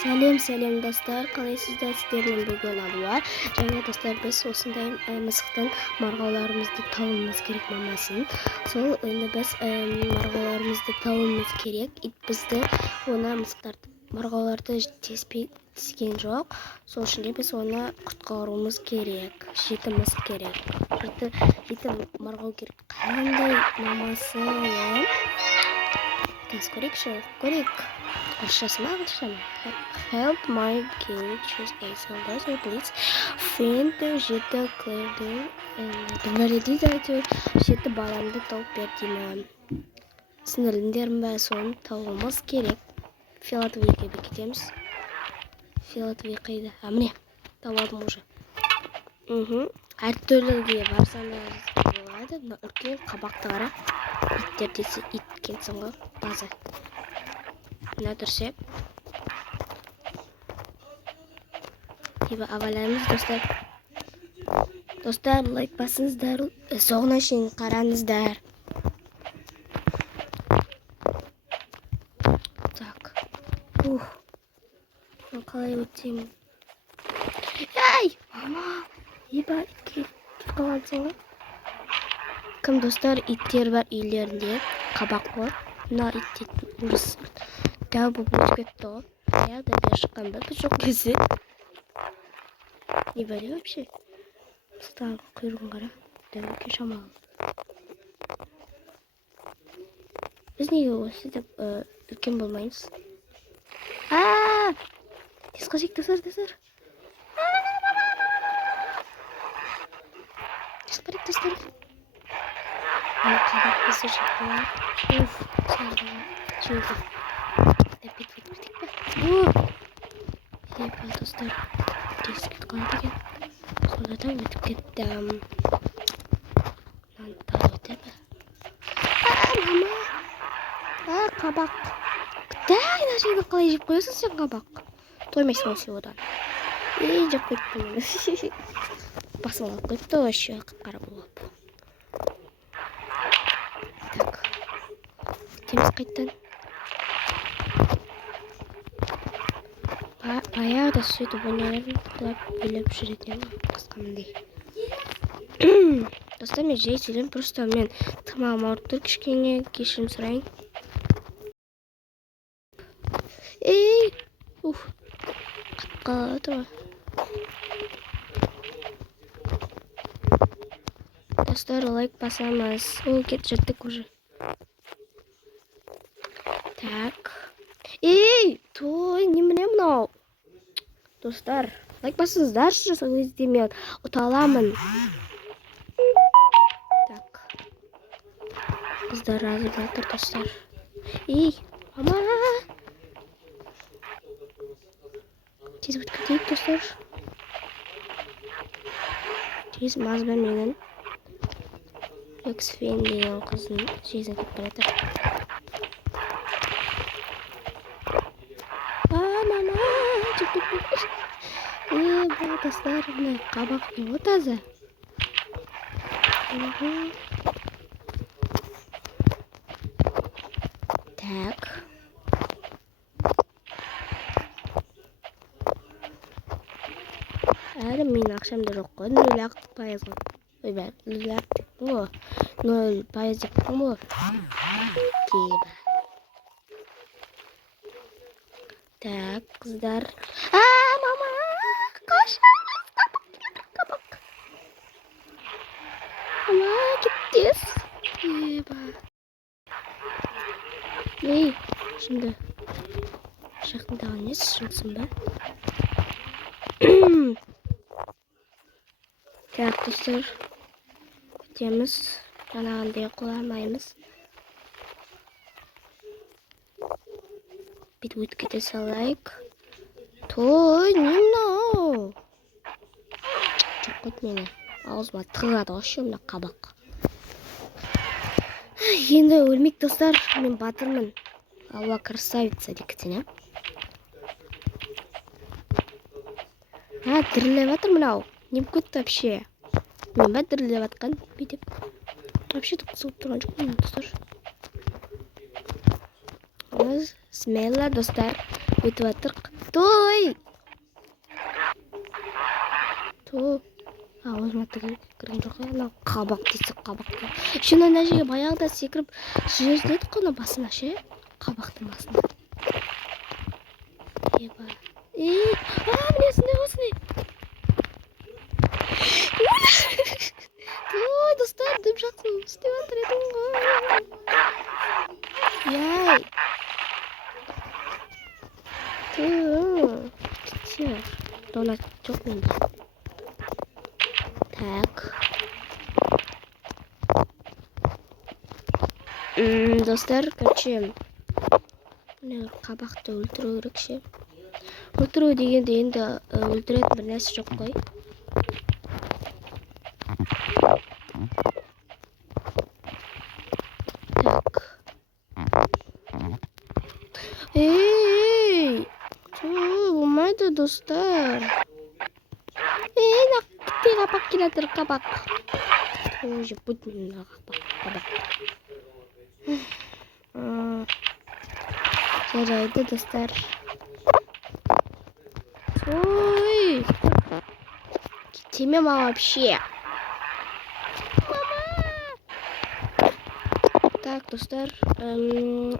Сәлем достар, қалайсыздар? Сіздермен бүгін Алуа. Жаңа достар, біз осындай мысықтан марғауларымызды тауымыз керек мамасын. Сол енді біз марғауларымызды тауымыз керек. Ит бізді оны марғауларды тиіскен жоқ. Сол үшін де біз оны құтқаруымыз керек. Жеті мысық керек. Жеті марғау керек. Қандай мамасы? Қазір көрейік. Help my game choose a song. Please find жеті clear and жеті баламды тауып бер деймін. Сіңіліндерім бәрі соны тауымыз керек. Фиолетовыйға бекітеміз. Фиолетовый қайда? Міне, тауып уже. Әртүрліге барсаңыз болады. Үлкен қабақты қара. Иттер десе ит кенсің ғой, база. Мына тұрсеп. Типа авалаймыз, достар. Достар, лайк басыңыздар, соңына шейін қараңыздар. Так. Мен қалай өтсем? Ай! Мама! Еба, кетіп қалғансың ғой. Кім достар, иттер бар үйлерінде, қабақ бар. Мына иттетін ұрыс. Дәу бұл кетті ғой. Аяғда бер шыққан ба? Бұл жоқ кезде. Не бәле вообще? Стан құйрығын қара. Дәуке шамалы. Біз неге осы деп үлкен болмаймыз? Тез қажек, достар. Тез қарек, достар. Қабақ бізі жетті. Сағыда. Еба, достар. Тез кетіп қалды екен. Содан өтіп кеттім. Тағы өтеді. Мама! Қабақ. Дай, нашайды қалай жеп қойасың сен қабақ? Тоймайсың сен одан. Жеп қойыппын. Басын алып қойыпты, вообще қап-қара болып. Так. Теміз қайттан. Баяғыда сөйтіп өнерін құлап бөліп жүретін қысқамындай. Достар, мен жай сөйлем, просто мен тамағым ауырып тұр, кішкене кешірім сұрайын. Қатып қалады ғой. Достар, лайк басамыз. Кет жеттік уже. Так. Той, немене мынау? Достар, лайк басыңыздаршы, сол кезде мен ұталамын. Так. Қыздар разы жатыр, достар. Мама! Тез өткізейік, достар. Тез мазбен менің Ексфен деген қыздың жезін кетіп баратыр. Мама! Достар, мына қабақ не отазы? Так. Әлі мен ақшамда жоқ қой. 0% ғой. Ой бәр, 0% деппін ғой. 0% деппін ғой. Кейбі. Так, қыздар. Мама! Қашамыз! Қабақ! Мама, кеттес! Еба. Şimdi жақындағы несі жұмсын ба? Так, достар. Өтеміз. Жаңағындай құламаймыз. Бет өтіп кете салайық. Той, не мынау? Жоқ қойт мені. Ауызыма тығады ғой мына қабақ. Енді өлмек достар, мен батырмын. Алла красавица декетіне. Дірілеп атыр мынау. Не бүкетті вообще? Мен бә дірілеп атқан бетеп. Вообще тұқсылып тұрған жоқ мен достар. Смело достар. Өтіп атырқ. Той. То. Өзіме кірген жоқ ана қабақ дейсі қабақ. Шын ана жерге баяғыда секіріп жүреді қона басына ше. Қабақтың басына. Еба. Білесіңдер осыны. Ой, достар, дым жақсын істеп жатыр едім ғой. Яй. Все. Донат жоқ менде. Так. Достар, короче, қабақты өлтіру керек ше. Өлтіру дегенде енді өлтіретін бір нәрсе жоқ қой. Так. Ей! Болмайды, достар. Қабақ келатыр, қабақ. Ой, будь мені қабақ. Жарайды, достар. Ой! Тиме мама вообще. Так, достар. Дым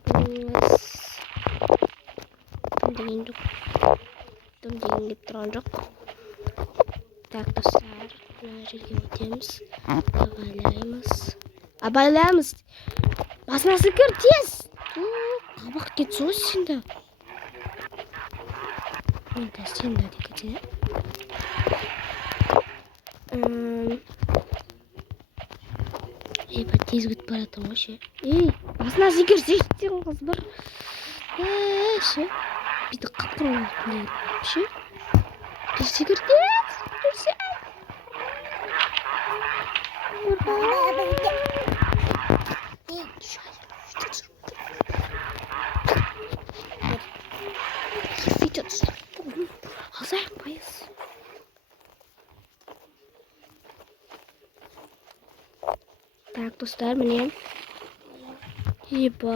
деген кеп тұрған жоқ. Так, достар. Мына жерге өтеміз. Абайлаймыз. Басына секір, тез. Қабақ кетсі ғой сенді. Енді сенді декеде. Еба, тез өтіп баратым ғой ше. Басына секір, сен қыз бір. Ше. Биді қапырын өтіне ше. Тез секір, тез. Жүрсе. Так, достар, міне. Еба.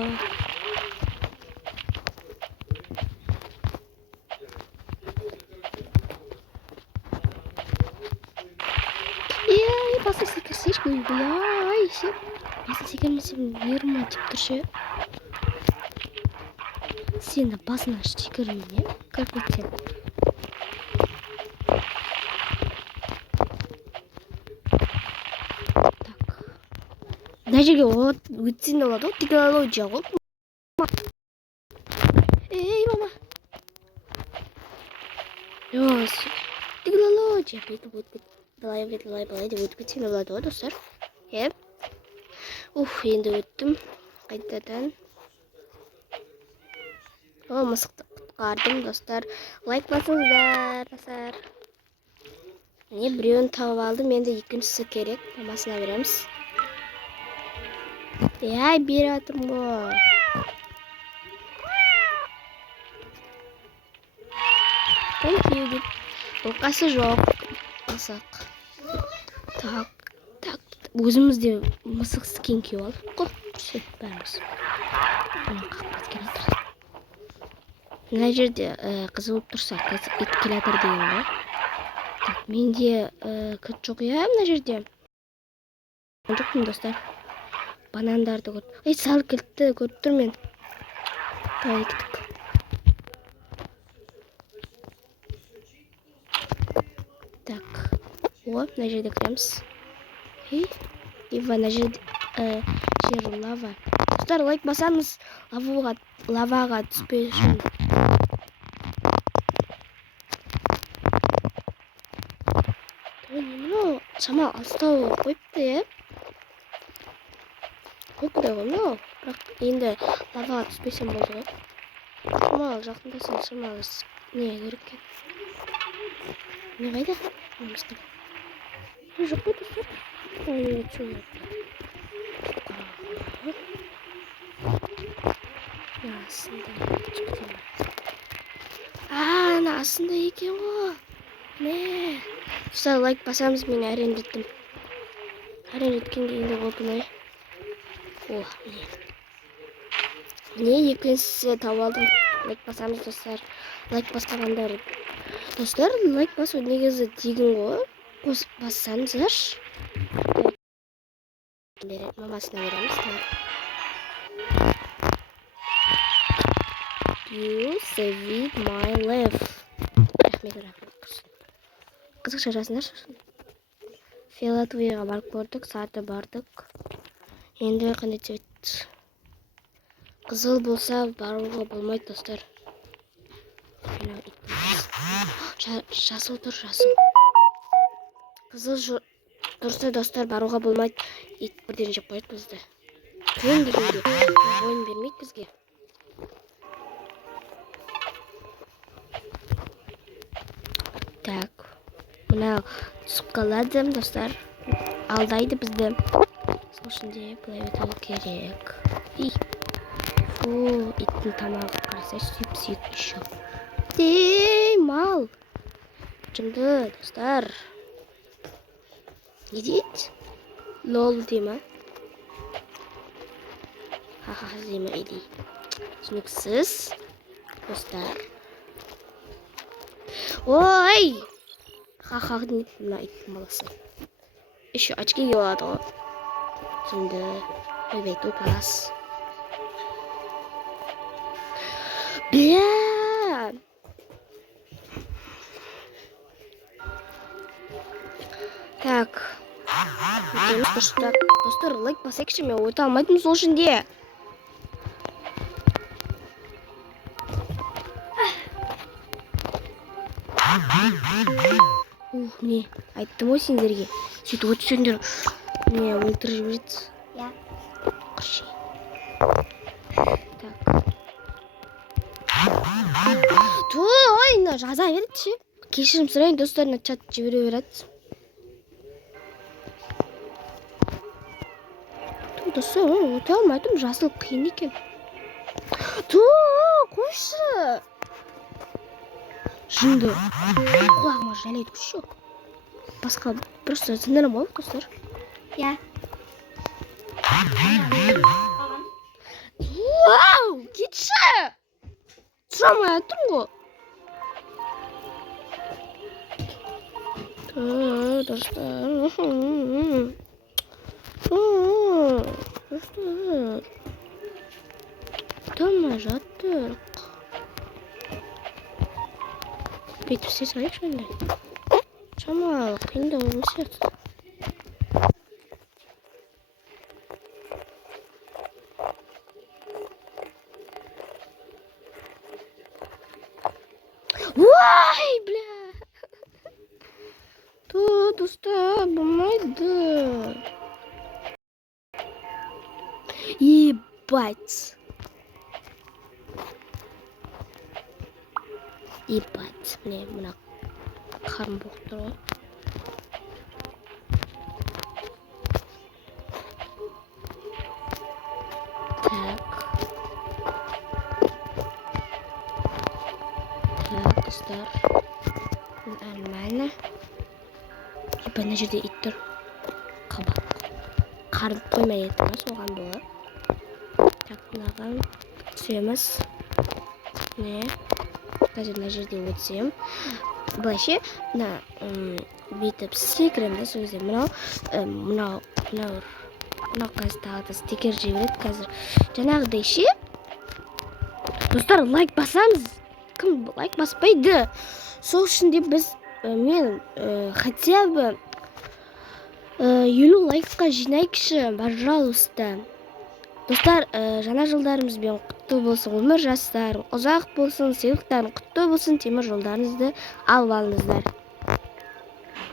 Басына секірсеш көйді, ай, ше. Басына секірмесем, еріма деп тұр ше. Сені басына секірмене, как өтсен. Мына жерге өтсен олады ғой, технология ғой. Мама. Йос, технология. Бүйтіп өтіп, былай деп өтіп кетсен олады ғой, достар. Енді өттім. Қайтадан. Мысықты құтқардым, достар. Лайк басыңыздар, достар. Міне біреуін тауып алдым, енді екіншісі керек. Мамасына береміз. Ай, бері атырым ғой. Thank you деп. Оқасы жоқ. Мысық. Так. Өзімізде мысық скен кеу алдық қой. Сөйт бәріміз. Оны қақпас келатыр. Мына жерде қызылып тұрса, ет келатыр деген ғой. Так, менде кіт жоқ я мына жерде. Жоқпын, достар. Банандарды көріп. Сал келтті, көріп тұр мен. Тауы кеттік. Так. Мына жерде кіреміз. Мына жерде жер лава. Достар, лайк басамыз, лаваға түспей үшін. Мынау шама алыстау қойыпты, Көкірі ғой, мынау. Бірақ енді лаваға түспесем болды ғой. Шамалы жақындасың, шамалы не көріп кеп. Не қайда? Өмістің. Жоқ қой, достар. Ой, чөй. Ана астында екен ғой. Не? Достар, лайк басамыз, мен әрен жеттім. Әрен жеткенге енді опынай. Не екіншісі тауып алдым. лайк басамыз достар. Лайк баспағандар достар, лайк басу негізі тегін ғой. Бассаңыздар мамасына береміз. You saved my life. Рахмет. Қызықша жазыңдар. Фиолетовыйға барып көрдік, саты бардық. Енді қандай цвет? Қызыл болса баруға болмайды достар. Жасыл тұр, жасыл. Қызыл тұрса достар баруға болмайды. Ит бірден жеп қойды бізді. Көн дегенде ойын бермейді бізге. Так, мынау түсіп қалады достар. Алдайды бізді. Сол үшін де былай өту керек. Фу, иттің тамағы қарасай сүйіп еще. Дей, мал. Жымды достар. Не дейді? Лол дей ма? Ха-ха дей ма иди. Түсініксіз достар. Ой! Ха-ха дейді мына иттің баласы. Еще очки киіп ғой. Şimdi evet o pas. Бля! Так. Достар, лайк басайықшы, мен ойта алмайтын сол үшін де. Міне, айттым ғой сендерге. Сөйтіп өтсеңдер. Не, өлтіріп жібереді. Я. Қырши. Так. Ой, жаза береді ше. Кешірім сұрайын, достарына чат жібере береді. Достар, өте алмайтым, жасыл қиын екен. Қойшы. Жынды. Құлағыма жалайды күші. Басқа просто зіндерім болып, достар. Я. Вау, кетші! Сұрамай аттым ғой. Достар. Достар. Тамай жаттық. Бүйтіп істей салайық шындай. Шамалы қиында өмесе. Ой, бля! Достар, болмайды. Ебать. Ебать. Міне, мына қарым болып тұр ғой. Так, достар. Нормально. Ебать, мына жерде ит тұр. Қабақ. Қарым қоймай еді ма, соған болады. Так, мынаған түсеміз. Не? Қазір мына жерде өтсем. Былайше, бүйтіп секіремді сол кезде. Мынау қазір тағы да стикер жібереді қазір. Жаңағыдай ше. Достар, лайк басамыз. Кім лайк баспайды? Сол үшін де біз мен хотя бы 50 лайкқа жинайықшы, пожалуйста. Достар, жаңа жылдарымызбен құтты болсын, өмір жастарың ұзақ болсын, сыйлықтарың құтты болсын, темір жолдарыңызды алып алыңыздар.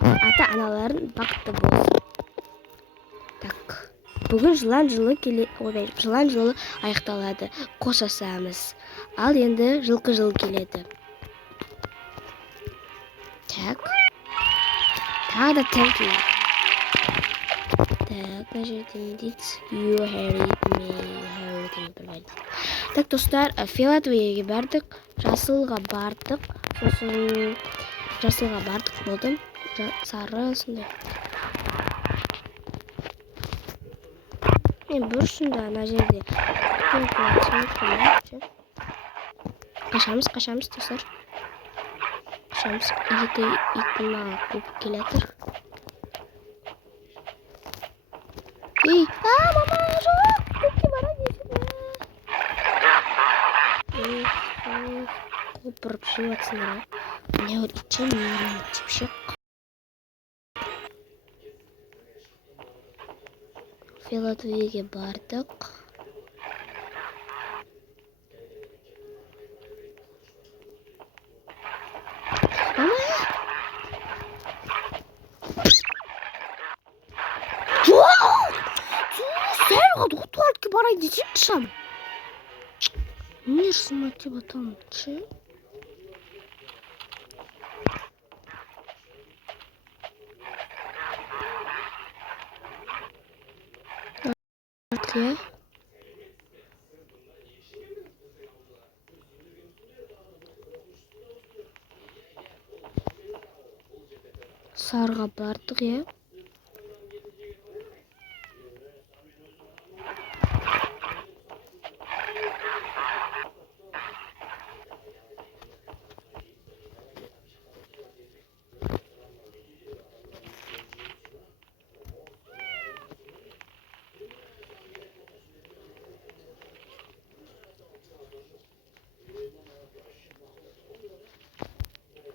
Ата-аналарың бақытты болсын. Так, бүгін жылан жылы аяқталады. Қоштасамыз. Ал енді жылқы жыл келеді. Так. Тағы да thank you. Так, мына жерде не дейді? You hurried me. Так, достар, фиолетовыйға бардық, жасылға бардық. Сосын жасылға бардық болды. Сары сондай. Мен бұрышында ана жерде Kaçamız dostlar. Kaçamız. İyi de itma kup kilatır. Ey, mama çok kup bana geçme. Kup пропшиваться на. Мне вот чем вообще. Филатовиге бардық. Отвалки барай дичикшам. Мир смотри там, че? Окей. Сарға бардық, е?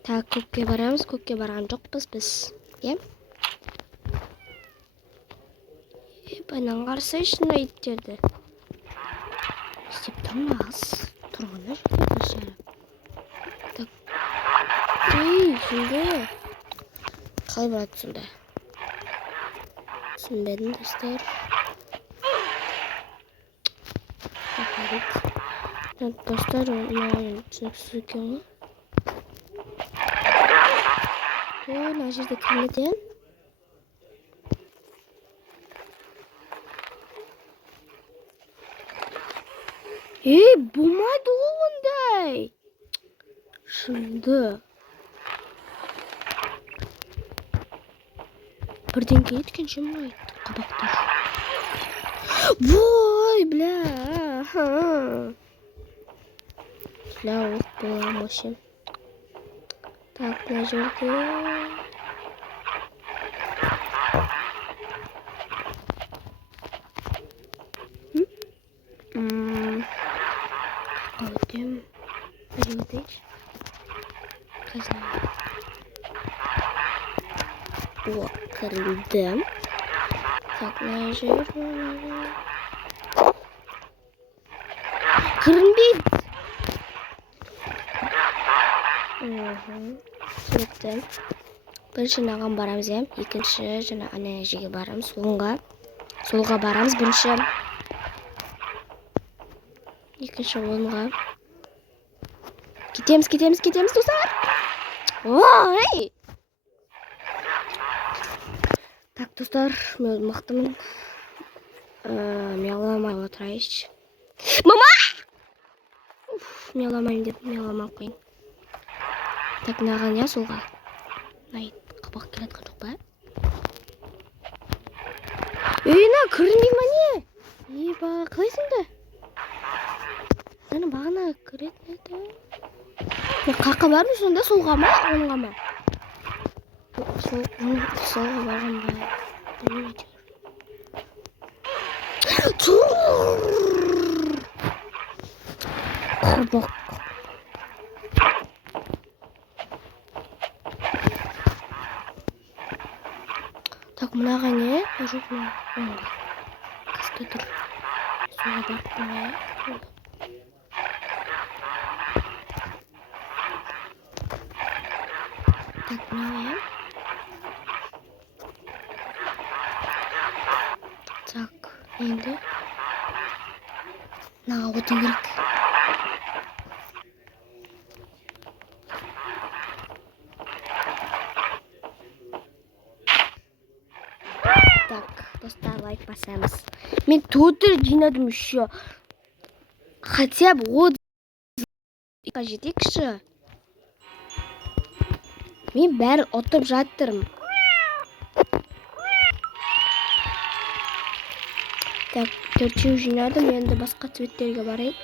Так, көкке барамыз, көкке барған жоқпыз біз. Е? Байнан қарсайшын айттерді. Істеп тұрмын аз. Тұрғаны жүрді. Так. Ей, şimdi. Қалай барады сонда? Түсінбедім достар. Достар, маған түсініксіз екен ғой. Мына жерде кірмеден. Ей, болмайды ондай. Шынды. Бірден кеткен жымайды қабақтар. Вой, бля. Бля, оқ болам вообще. Так, на жерде. Öldüm. Öldük. Kazandım. Kırıldım. Так, на жерде. Kırıldım. Түсінікті. Бірінші наған барамыз, екінші жаңа ана жерге барамыз, солға барамыз бірінші. Екінші оңға. Кетеміз достар. Ой! Так, достар, мен мақтымын. Мияламай отырайыншы. Мама! Мияламайын деп, мияламай қойын. Так, наған я солға. Қабақ келатқан жоқ па? На, көрінбей ма не? Ба, қалайсыңды? Сені бағана көретін еді. Қаққа бармын сонда, солға ма, оңға ма? Солға барған ба? Білмеймін әйтеуір. Қабақ. Так, мынаға не? Жоқ ма? Оңға. Қасты тұр. Соға барып ма? Так, мынаға. Так, енді. Мынаға отын керек. Так, достар, лайк басамыз. Мен тотыр жинадым еще. Хотя бы от жетекші. Мен бәрі отырып жаттырым. Так, 4 жинадым, енді басқа цветтерге барайын.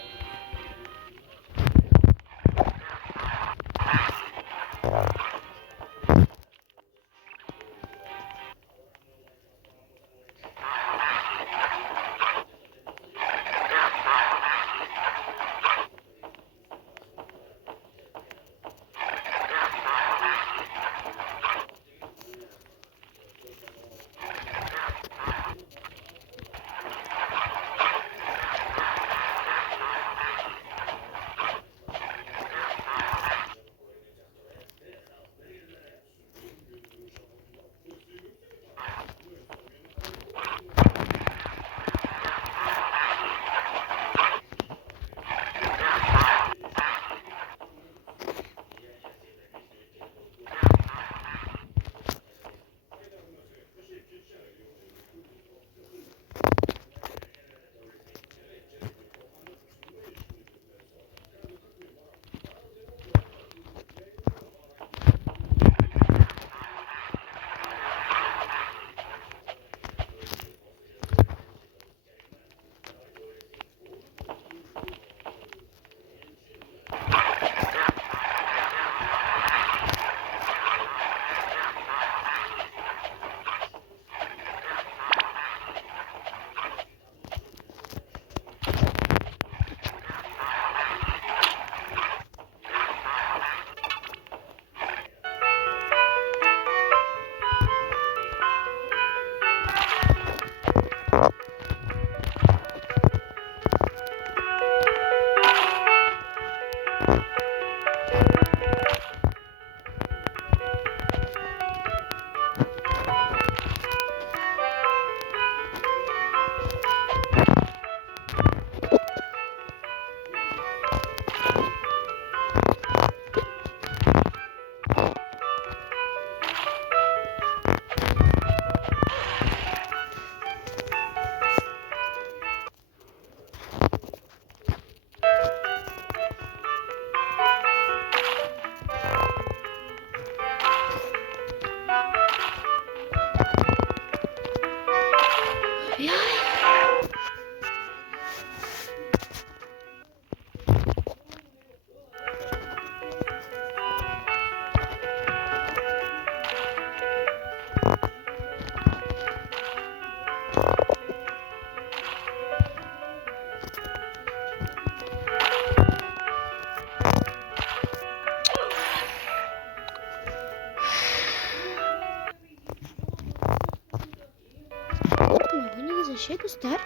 Şey göster.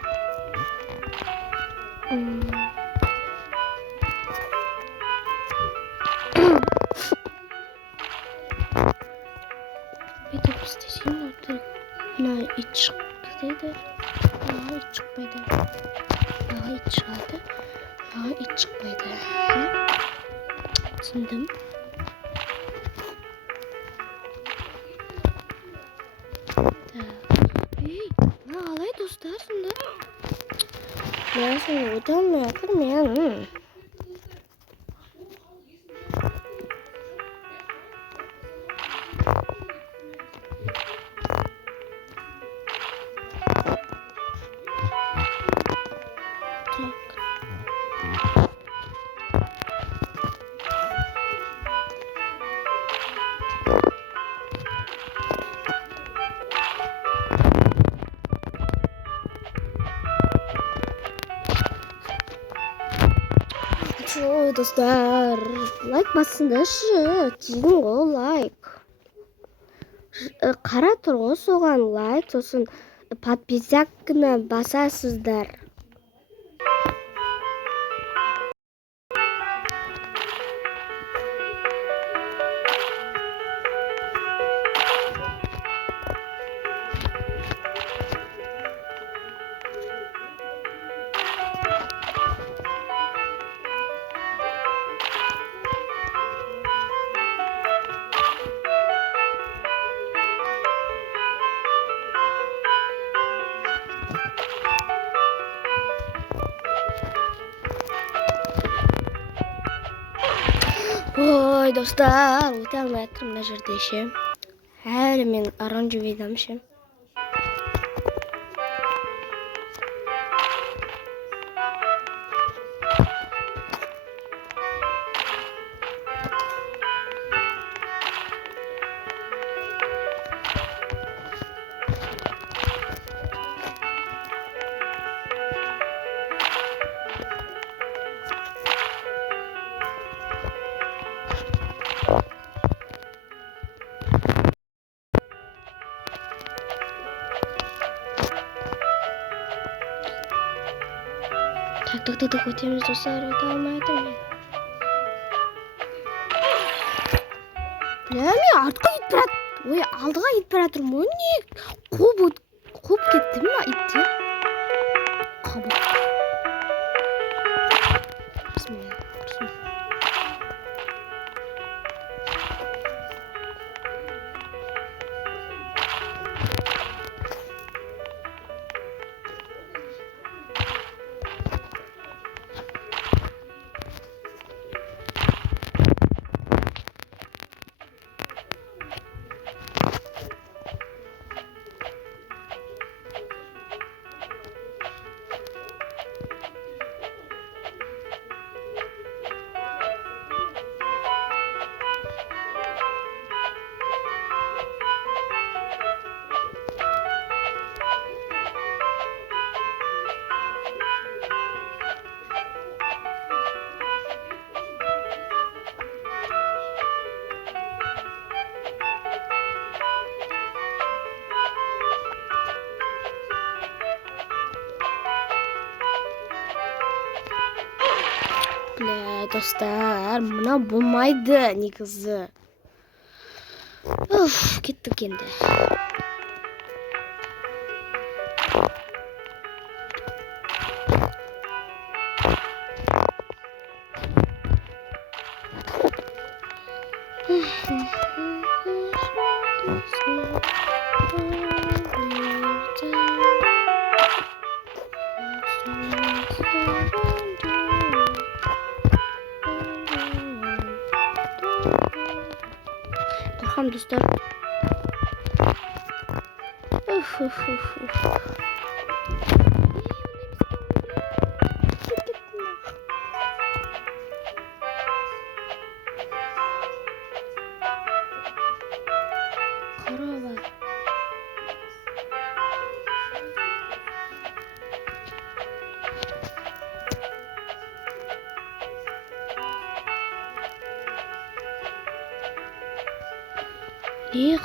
Bir de istediğim artık ne iç çıktıydı. Ne iç çıkmaydı. Ne iç çıkardı. Ne iç çıkmaydı. Sındım. Ne alay dostlar şimdi. Ya sen utanmıyor kırmayan. Dostlar, like басыңдаршы, тегін ғой лайк. Қара тұр ғой соған лайк, сосын подписчиканы басасыздар. Ой, достар, өте алмай жатырмын мына жерде ше. Әлі мен оранжевыйдамын ше. Дагдагдах өтеміз достар өте алмайды мен. Мен артқа кетіп барады. Ой, алдыға кетіп бара жатырмын. Не? Қуып кетті ме итте? Қабық. Бісмилlah. Bля, dostlar, buna bulmaydı негізі. Уф, кеттік енді. Korkam dostlar. Korova.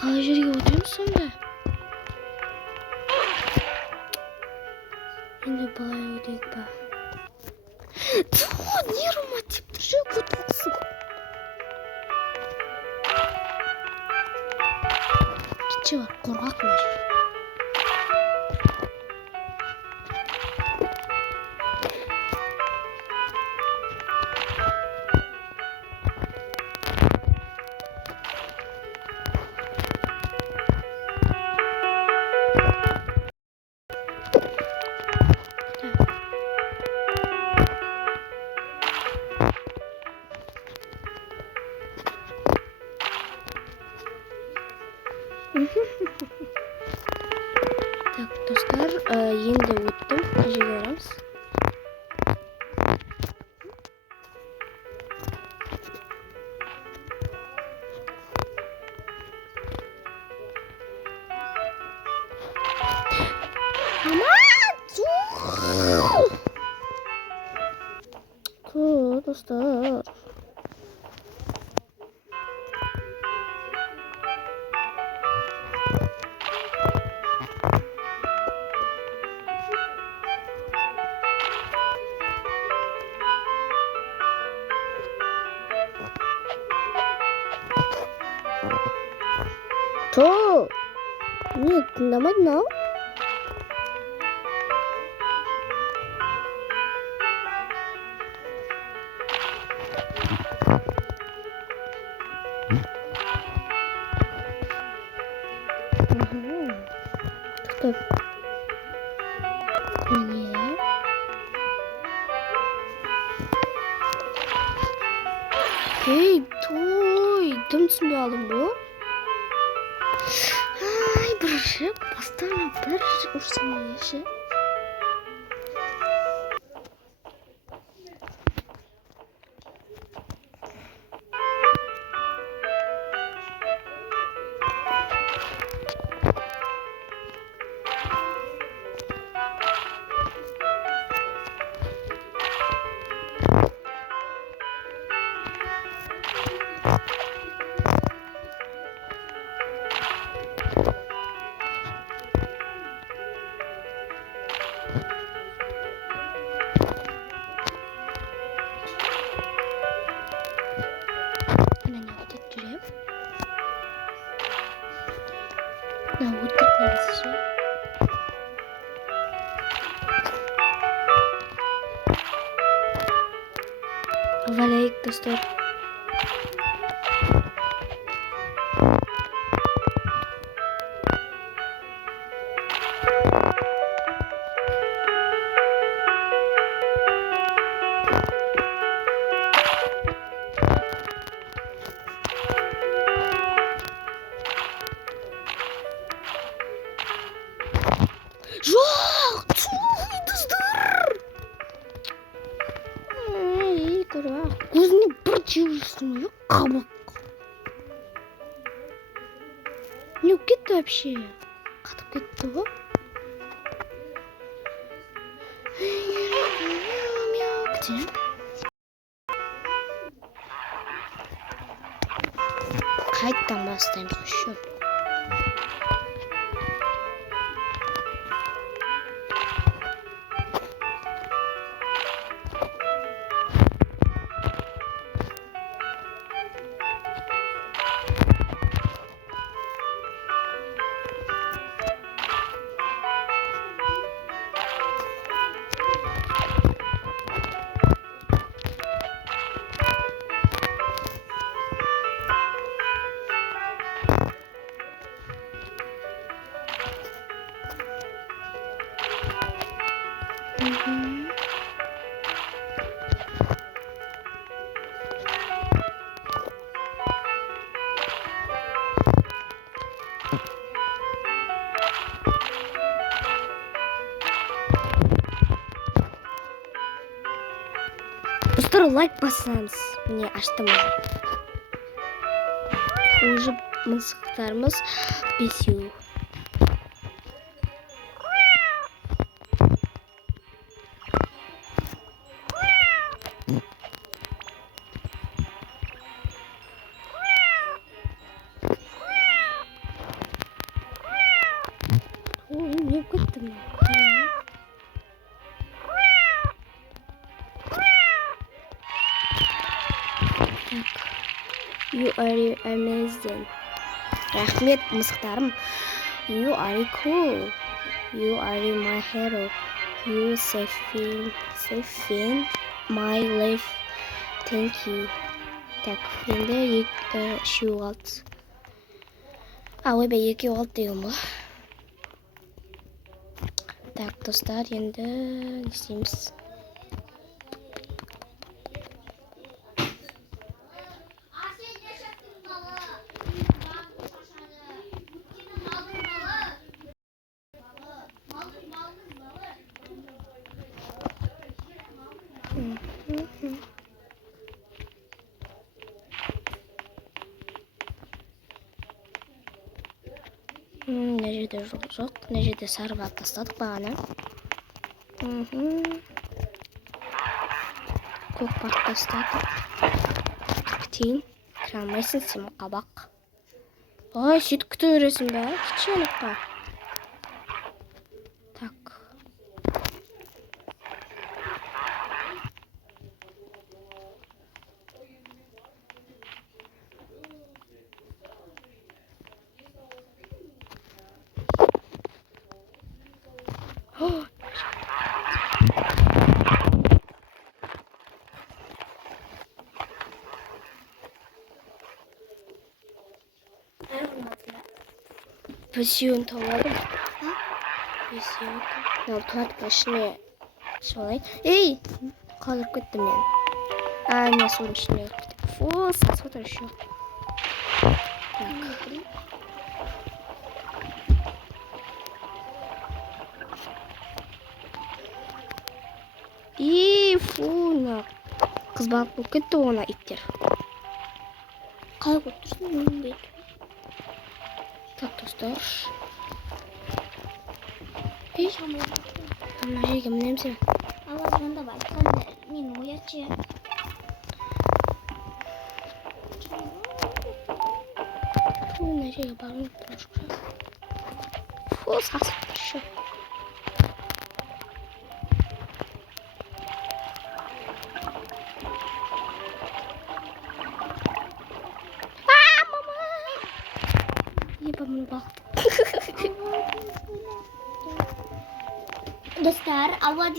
Қалай жерге отырмыз сонда? Енді былай өтейік па? Не романтик тұр же көтілсің. Кетші бар, қорғақ мәр. Так, достар, енді өттім, жерге барамыз. Dostlar. То. Нет, нормально. Стоп. Нет. Эй, той, дым түсінбей алдым бұл. Ай, бір жіп, бастана бір ұрсам еші. өдөрт нэгсэн шээ. Валейк достор. Жоқ! Чуй, достор! Эй, көрі. Көзіне бір чиырсың, жоқ? Қабақ. Не кетті вообще? Қатып кетті ғой? Где? Қайттан бастаймыз еще. Достар, лайк бассаңыз. Міне аштым. Уже мысықтарымыз 5. Ой, не көттім. You are amazing. Рахмет, мысықтарым. You are cool. You are my hero. You saving my life. Thank you. Так, енді үшеу қалды. Ойбай, екеу қалды деген ба. Так, достар, енді не істейміз? Мына жерде жоқ, мына жерде сары алып тастадық бағана. Көк бақ тастадық. Күтейін, кіре алмайсың сен қабақ. Ой, сөйтіп күте бересің бе? Кішкенекқа. Так. Бесеуін тауладым. Бесеуін. Туатқа ішіне солай. Ей! Қалып кеттім мен. Мен соның ішіне кеттім. Фу, смотри еще. Так. Фу, қыз балып болып кетті оны иттер. Қалып отырсын. Так, достар. Мына жерге мінеміз бе? Ала звондап айтқанда мен оятшы. Мына жерге барғым немножко. Фу, сасып тұршы. Мама! Ебамын бақты. Dostlar, ama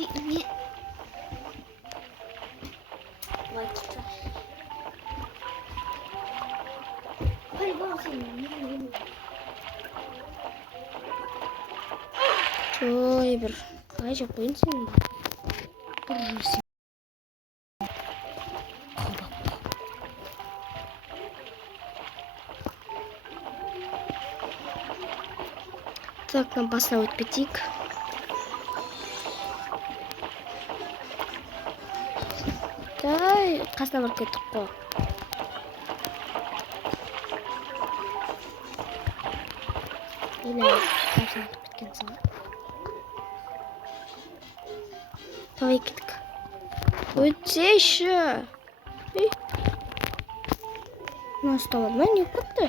Ой, бір қалай жеп қойын сен? Так, нам басына өтіп кетейік. Қасына барып кеттік қой. Елі қасына өтіп кеткенсің ба? Давай кеттік. Өтсейші. Мына ұсталады ма? Не көтті?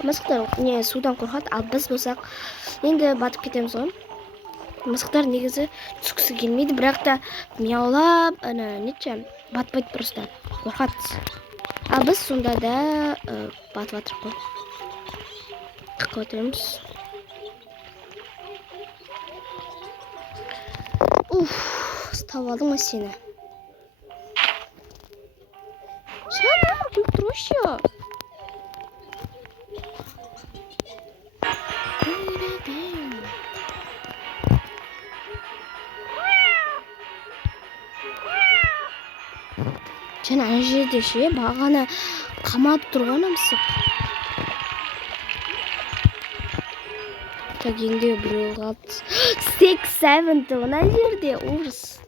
Мысықтар не судан қорқады, ал біз болсақ енді батып кетеміз ғой. Мысықтар негізі түскісі келмейді, бірақ та мияулап, нетше, батпайды просто. Қорқады. Ал біз сонда да батып жатырық қой. Қаққа отырамыз. Ұстап алдың ма сені? Шана, кім тұр еще? Және ана жерде ше бағана қамап тұрған мысық. Так, енді біреу қалды. 6-7 ана жерде ужас.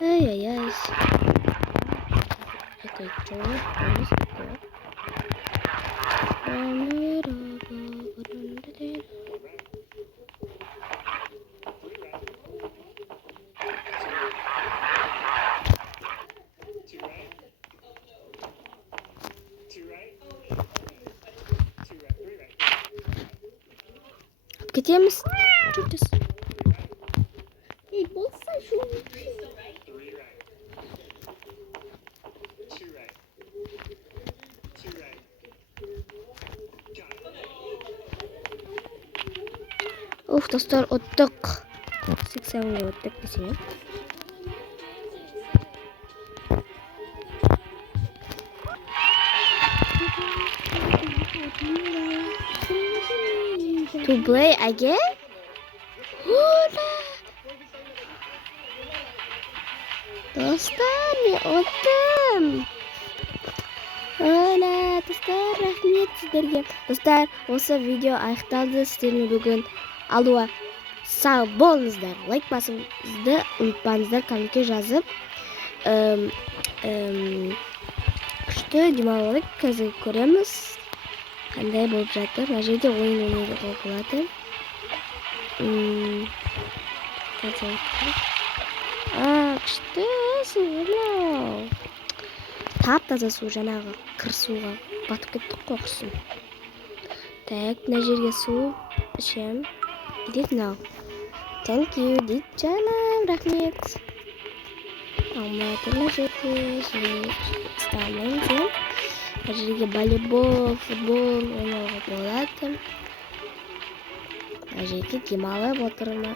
Ай-ай-ай. Кетеміз. Жүртіз. Ей, болса шу. Уф, достар, оттық. 80-ге оттық десең. To play again? Достар, не оттым. Достар, рахмет сіздерге. Достар, осы видео аяқталды. Сіздермен бүгін алуа сау болыңыздар. Лайк басыңызды ұмытпаңыздар, комментке жазып. Күшті демалдық қазір көреміз. Қандай болып жатыр? Мына жерде ойын ойнауға болады. Күшті су. Тап-таза су, жаңағы кір суға батып кеттік қоқсын. Так, мына жерге су ішем. Дед мынау. Thank you, дейді жаным, рахмет. Алматы мына жерде ұстамайын. Мына жерге волейбол, футбол ойнауға болады. Мына жерге демалып отыруға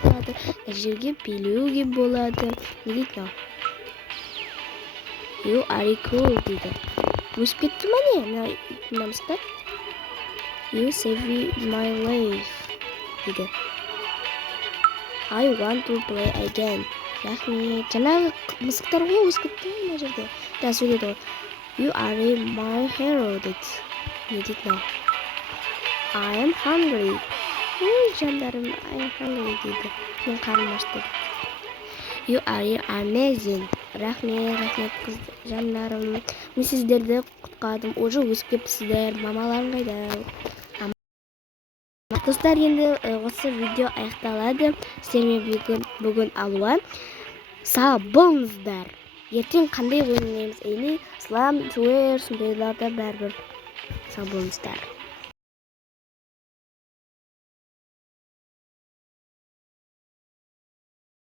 болады. Мына жерге билеуге болады. Не дейді мынау? You are cool дейді. Өсіп кетті ма не? Мына мысықтар? You save my life дейді. I want to play again. Рахмет. Жаңағы мысықтар ғой өсіп кетті мына жерде. Да, сөйледі ғой. You are my hero дейді. Не дейді мынау? I am hungry. Ой, жандарым, I am hungry дейді. Мен қарным ашты. You are amazing. Рахмет жандарым. Мен сіздерді құтқардым. Уже өсіп кетіпсіздер. Мамаларың қайда? Достар, енді осы видео аяқталады. Сіздермен бүгін алуа сау болыңыздар. Ертең қандай ойын ойнаймыз? Слам, суэр, сондайларда бәрібір сау болыңыздар.